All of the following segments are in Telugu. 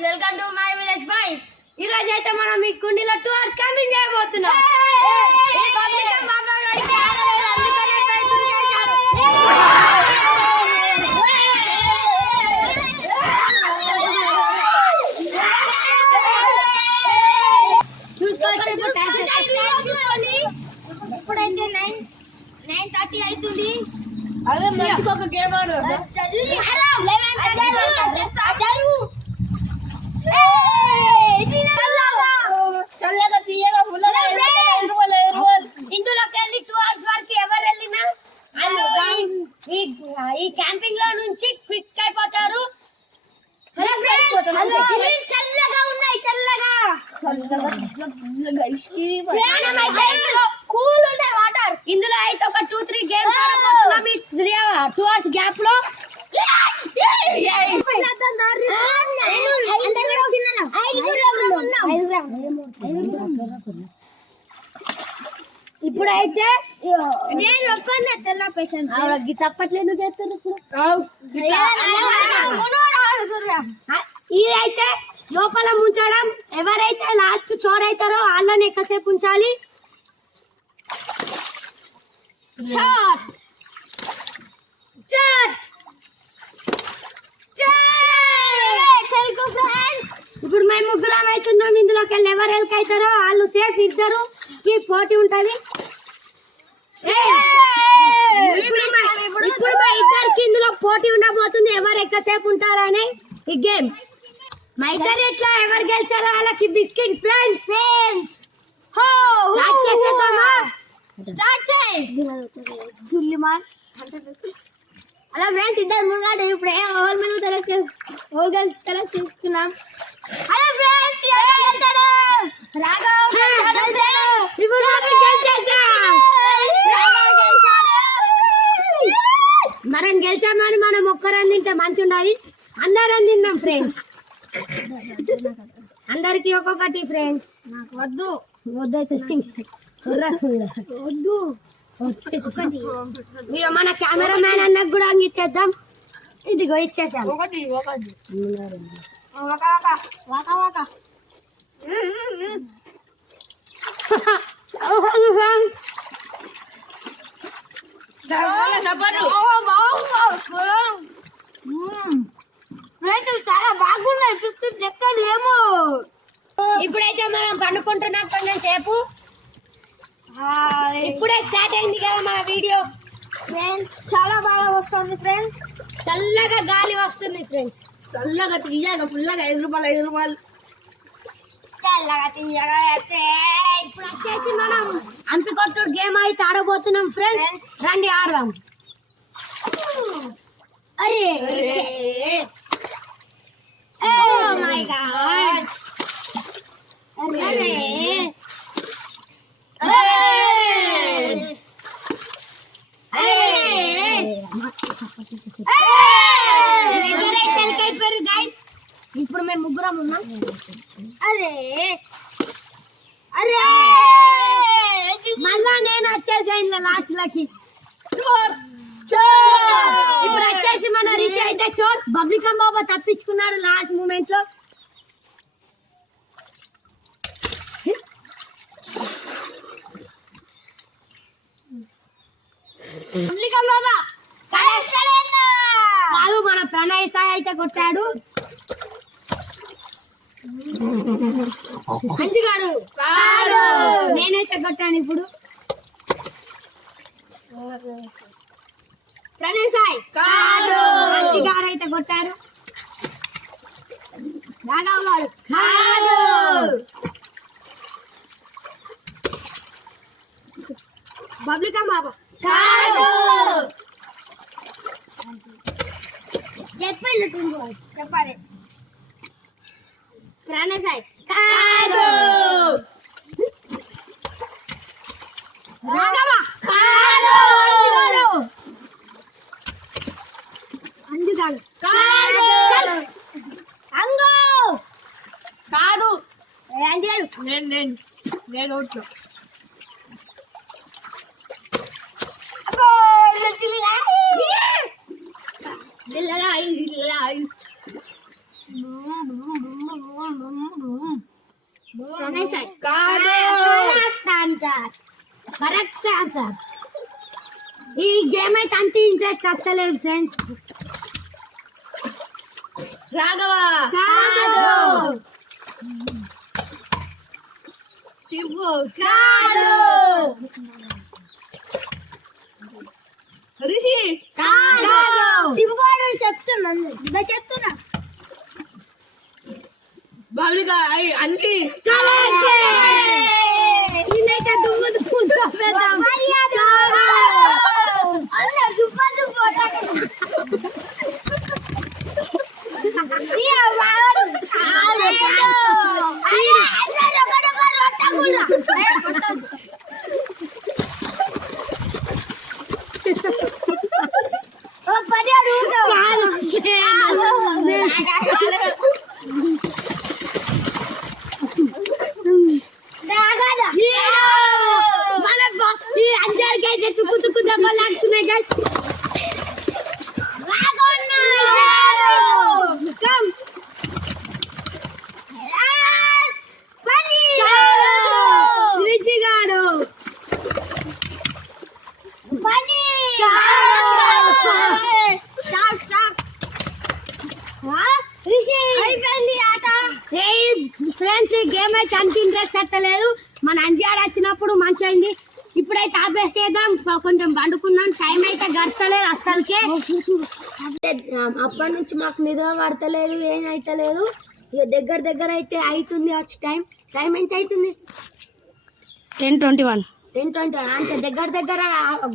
Guys welcome to my village boys. ఈ రోజు అయితే మనం మీ కుండిలో 2 hours క్యాంపింగ్ చేయబోతున్నాం. ఈ పబ్లిక్ బాబా గారికి ఆగలేదు అందుకనే ప్రయత్నం చేశారు. చూసుకోండి ఇప్పుడైతే 9:30 అవుతుంది. అదే మంచిగా ఒక గేమ్ ఆడదాం. చల్లగా తీయగా ఫుల్లగా ఇందులోకి వెళ్ళి 2 hours వరకు ఎవరు వెళ్ళినా ఈ క్యాంపింగ్ లో నుంచి క్విక్ అయిపోతారు. చల్లగా ఉన్నాయి కూల్ ఉన్నాయి వాటర్. ఇందులో అయితే ఒక 2-3 గేమ్స్ ఆడబోతున్నాం ఈ 2 hours గ్యాప్ లో. ఇప్పుడైతే నేను ఒక్కనే తెల్ల పేషెంట్ చప్పట్లేదు ఇదైతే లోపల ముంచడం. ఎవరైతే లాస్ట్ చోర్ అవుతారో వాళ్ళని ఎక్కువసేపు ఉంచాలి. ఇప్పుడు మేము ముగ్గురం అవుతున్నాం. ఇందులోకి వెళ్ళి ఎవరు హెల్ప్ అవుతారో వాళ్ళు సేఫ్. ఇద్దరు పోటీ ఉంటది. ఇప్పుడు మా ఇద్దరికి ఇందులో పోటీ ఉండబోతుంది ఎవరు ఎక్కువసేపు ఉంటారని ఈ గేమ్. మా ఇద్దరు ఎట్లా ఎవరు గెలిచారో వాళ్ళకి బిస్కెట్ ఫ్రెండ్స్ అలా ఫ్రెండ్స్ ఇద్దరు ముంగాడు ఇప్పుడు సెలెక్ట్ చేస్తున్నాం. హలో ఫ్రెండ్స్ మనం గెలిచామని మనం ఒక్కరని తింటే మంచి ఉండాలి. అందరం తిన్నాం ఫ్రెండ్స్. అందరికి ఒక్కొక్కటి ఫ్రెండ్స్. నాకు వద్దు ఇక మన కెమెరా మ్యాన్ అన్నకు కూడా ఇచ్చేద్దాం. ఇదిగో ఇచ్చేసాం. చాలా బాగున్నాయి బిస్కెట్ ఎక్కడేమో. ఇప్పుడైతే మనం పండుకుంటున్నాం కొంచెం సేపు. ఇప్పుడే స్టార్ట్ అయింది కదా మన వీడియో ఫ్రెండ్స్. చాలా బాగా వస్తుంది ఫ్రెండ్స్. చల్లగా గాలి వస్తుంది ఫ్రెండ్స్. చల్లగా తీయగా ఫుల్లగా 5 రూపాయలు చల్లగా తీయగా. ఇప్పుడు వచ్చేసి మనం అంతుకొట్టు గేమ్ అయితే ఆడబోతున్నాం ఫ్రెండ్స్. రండి ఆడదాం. అరే ఓ మై గాడ్. అరే అయిపోయారు గైస్. ఇప్పుడు మేము ముగ్గురం ఉన్నాం. అరే అరే మళ్ళా నేను వచ్చేసా ఇంట్లో లాస్ట్ లకి. ఇప్పుడు వచ్చేసి మన రిషి అయితే చోర్. బబ్లికం బాబా తప్పించుకున్నాడు లాస్ట్ మూమెంట్ లో. బాబా కాదు మన ప్రణయ్ సాయి అయితే కొట్టాడు. మంచిగాడు నేనైతే కొట్టాను. ఇప్పుడు ప్రణయ్ సాయి మంచిగారు అయితే కొట్టారు. రాఘవ్ గారు బబ్లికం బాబా చెప్పాలి. ప్రణయ్ సాయి అంజుగాడు అంగో కాదు అంజుగాడు నేను ఓట్లో కాదు. Correct answer. ఈ గేమ్ అయితే అంత ఇంట్రెస్ట్ వస్తలేదు ఫ్రెండ్స్. రాఘవ. కాదు శివు. కాదు రిషి. కాదు టింపాడు చెప్తున్నా బాబులిక. అంజి. నేనైతే దుమ్ము పెద్దాం. ఈ అంజాడికి అయితే తుక్కు తుక్కు దెబ్బలు లాగుతున్నాయి guys. Come. రిచిగాడు. అయిపోయింది ఆట. ఫ్రెండ్స్ ఈ గేమ్ అయితే అంత ఇంట్రెస్ట్ అట్టలేదు. మన అంజాడు వచ్చినప్పుడు మంచి అయింది. ఇప్పుడైతే ఆపేసి చేద్దాం, కొంచెం పండుకుందాం. టైం అయితే గడతలేదు అస్సలకే. అప్పటి నుంచి మాకు నిద్ర పడతలేదు, ఏం అయితలేదు. ఇక దగ్గర అయితే అవుతుంది వచ్చి టైం. టైం ఎంత అవుతుంది? 10:21. 10:20 అంతే. దగ్గర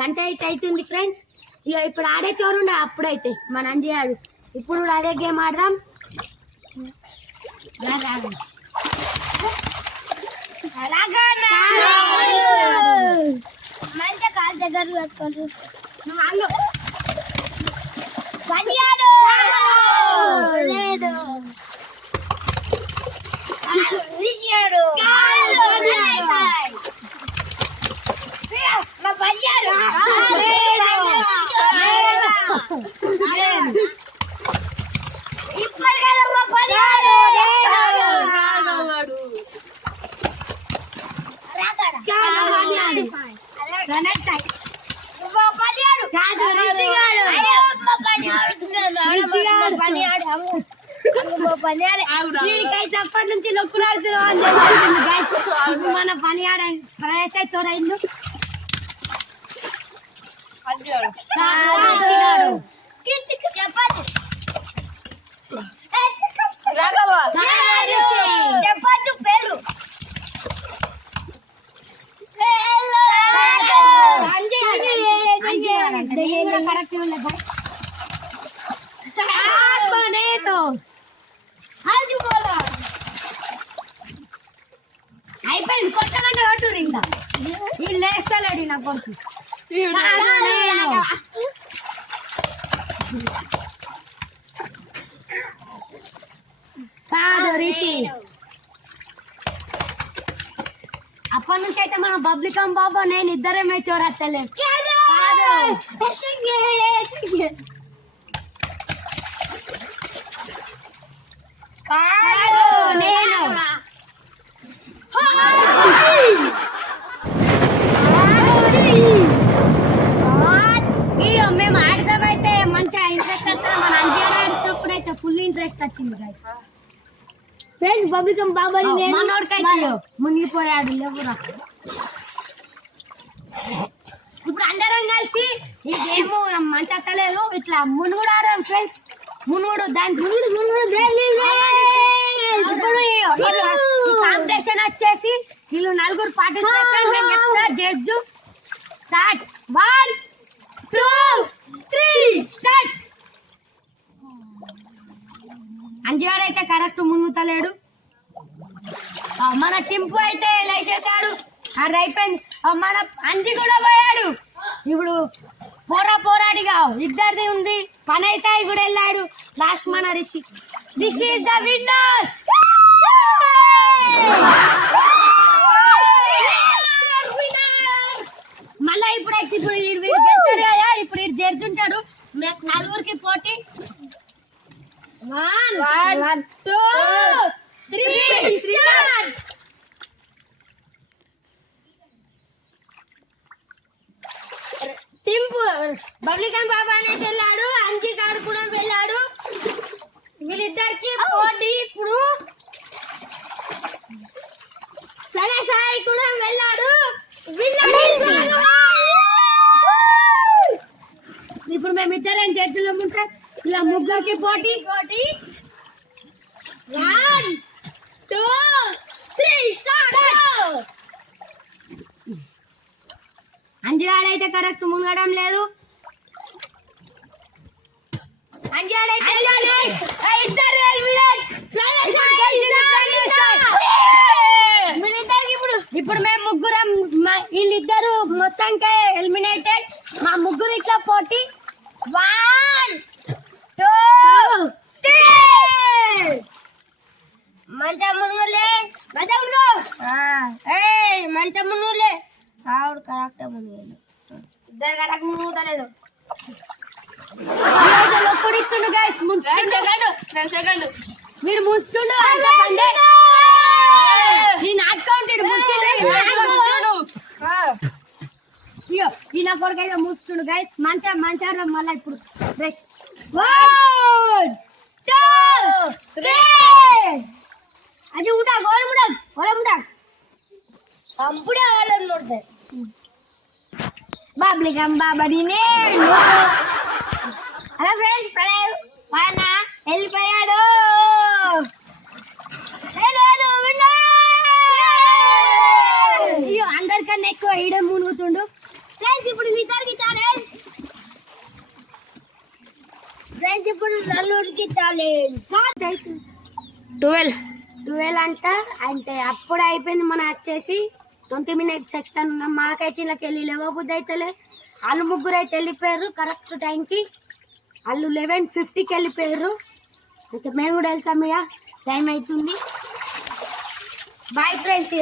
గంట అయితే అవుతుంది ఫ్రెండ్స్. ఇక ఇప్పుడు ఆడే చోరుండే అప్పుడైతే మన అంజాడు. ఇప్పుడు కూడా అదే గేమ్ ఆడదాం. మంచిగా కాలు దగ్గర పెట్టుకోండి. లేదు వీడికైతే అప్పటి నుంచి నొక్కులు ఆడుతున్నాం అని తెలుస్తుంది guys. ఇప్పుడు మన పని ఆడ ప్రవేశ చోరైంది. రాఘవ. చెప్పచ్చు పేరు. కరెక్ట్ అయిపోయింది. కొట్టమంటే కొట్టు ఇంకా. వీళ్ళు లేస్తలేడు నా కొడుకు. కాదు రిషి. అప్పటి నుంచి అయితే మనం బబ్లికం బాబా నేను ఇద్దరేమే చోరత్తలే. మేము ఆడతామైతే మంచిగా ఇంట్రెస్ట్ వస్తుంది. మన అంజాడు ఆడినప్పుడు అయితే ఫుల్ ఇంట్రెస్ట్ వచ్చింది guys. ఫ్రెండ్స్ బబ్లికం బాబా మనోడికైతే మునిగిపోయాడు. లేవురా ఇప్పుడు అందరం కలిసి ఈ గేమ్ మంచి అత్తలేదు. ఇట్లా మునుగుడు ఆడాం ఫ్రెండ్స్. మునుగుడు దాని ఇప్పుడు కాంపిటీషన్ వచ్చేసి వీళ్ళు నలుగురు పార్టిసిపేషన్. నేను చెప్తా జడ్జు. స్టార్ట్. 1 2 3 స్టార్ట్. అంజాడు అయితే కరెక్ట్ మునుగుతలేడు. మన టింపు అయితే లేచేసాడు. అది అయిపోయింది. మన అంజి కూడా పోయాడు. ఇప్పుడు పోరాడిగా ఇద్దరిది ఉంది. పనైసాయి కూడా వెళ్ళాడు. లాస్ట్ మన Rishi. Rishi is the winner. మళ్ళా ఇప్పుడైతే ఇప్పుడు గెలిచాడు కదా. ఇప్పుడు ఇది జడ్జి ఉంటాడు. నలుగురికి పోటీ. 1 2 3 స్టార్ట్. బబ్లికం బాబా అనేది వెళ్ళాడు, అంజీ గారు కూడా వెళ్ళాడు. వీళ్ళిద్దరికి పోటీ ఇప్పుడు. సాయి కూడా వెళ్ళాడు. ఇప్పుడు మేమిద్దరం జడ్జిలో ఉంటాం. ఇలా ముగ్గురికి పోటీ. 1 2 3 స్టార్ట్. అంజాడైతే కరెక్ట్ మునగడం లేదు. అంజాడైతే ఇద్దరు ఇప్పుడు మేము ముగ్గురం వీళ్ళిద్దరు మొత్తంకే ఎలిమినేటెడ్. మా ముగ్గురు ఇట్లా పోటీ. 1 2 3 మంచం మునుగులే మంచం మునుగులే ఆవిడ కరెక్ట్ మునుగలేదు. ఇద్దరు కరెక్ట్ మునుగుతలేదు. ఒక్కడిస్తుండు గైస్. సెకండ్ మీరు ముస్తుండు. Not counted. ఈయన కొడుకైతే ముస్తుండు గైస్. మంచాడు మళ్ళీ ఇప్పుడు ఫ్రెష్. 1 2 3 అది ఉంటా గోల్ ఉంటా అప్పుడే వాళ్ళని నోడతాయి. బాబ్లికం బాబడి నేను. హలో ఫ్రెండ్స్, ప్రణయ్ వెళ్ళిపోయాడు. అయ్యో అందరికన్నా ఎక్కువ ఈడే మునుగుతుండు. ఫ్రెండ్స్ ఇప్పుడు వీళ్ళిద్దరికి ఛాలెంజ్. ఫ్రెండ్స్ ఇప్పుడు నలుగురికి ఛాలెంజ్. 12 అంటే అప్పుడు అయిపోయింది. మన వచ్చేసి 20 minutes ఎక్స్ట్రా ఉన్నాం. మాకైతే ఇలా వెళ్ళి లేవబుద్ధి అయితేలే. వాళ్ళు ముగ్గురు అయితే వెళ్ళిపోయారు కరెక్ట్ టైంకి. వాళ్ళు 11:50కి వెళ్ళిపోయారు. ఇంకా మేము కూడా వెళ్తాం. ఇక టైం అవుతుంది. Bye friends.